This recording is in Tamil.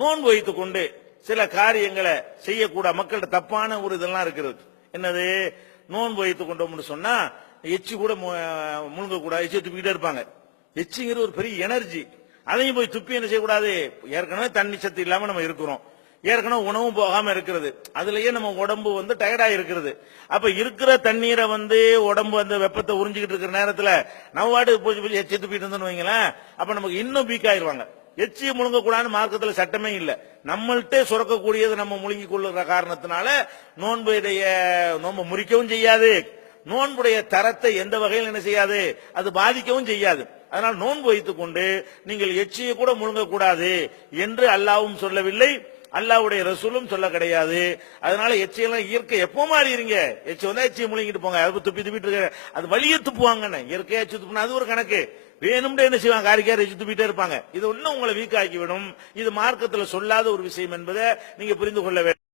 நோன்பு வைத்துக் கொண்டு சில காரியங்களை செய்யக்கூட மக்கள்கிட்ட தப்பான ஒரு இதெல்லாம் இருக்கிறது. என்னது, நோன்பு வைத்துக் கொண்டோம்னு சொன்னா எச்சி கூட முழுங்க கூடாது, எச்சி துப்பிக்கிட்டே இருப்பாங்க. எச்சிங்கிற ஒரு பெரிய எனர்ஜி, அதையும் போய் துப்பி என்ன செய்யக்கூடாது. ஏற்கனவே தண்ணி சத்து இல்லாம நம்ம இருக்கிறோம், ஏற்கனவே உணவும் போகாம இருக்கிறது, அதுலயே நம்ம உடம்பு டயர்டா இருக்கிறது. அப்ப இருக்கிற தண்ணீரை உடம்பு அந்த வெப்பத்தை உறிஞ்சிக்கிட்டு இருக்கிற நேரத்துல நம்ம வாட்டு போய் எச்சி துப்பிட்டு இருந்தோம்னு வைங்களேன், அப்ப நமக்கு இன்னும் வீக் ஆயிருவாங்க. எச்சி முழுங்க கூடாதுன்னு மார்க்கத்துல சட்டமே இல்லை. நம்மள்கிட்ட சுரக்கக்கூடியது நம்ம முழுங்கி கொள்ளுற காரணத்தினால நோன்பு முறிக்கவும் செய்யாது, நோன்புடைய தரத்தை எந்த வகையில் என்ன செய்யாது, அது பாதிக்கவும் செய்யாது. அதனால் நோன்பு வைத்துக் கொண்டு நீங்கள் எச்சியை கூட முழுங்க கூடாது என்று அல்லாஹ்வும் சொல்லவில்லை, அல்லாஹ்வுடைய ரசூலும் சொல்ல கிடையாது. அதனால எச்சியெல்லாம் இயற்கை எப்போ மாறிடுங்க, எச்சி வந்தா எச்சியை முழுங்கிட்டு போங்க, அது துப்பி துப்பிட்டு இருக்க, அது வலிய துப்புவாங்கன்னு இயற்கையா எச்சி துப்புனா அது ஒரு கணக்கு. வேணும்னு என்ன செய்வாங்க, காரிக்கார எச்சி துப்பிட்டே இருப்பாங்க, இது இன்னும் உங்களை வீக் ஆக்கிவிடும். இது மார்க்கத்தில் சொல்லாத ஒரு விஷயம் என்பதை நீங்க புரிந்து கொள்ள வேண்டும்.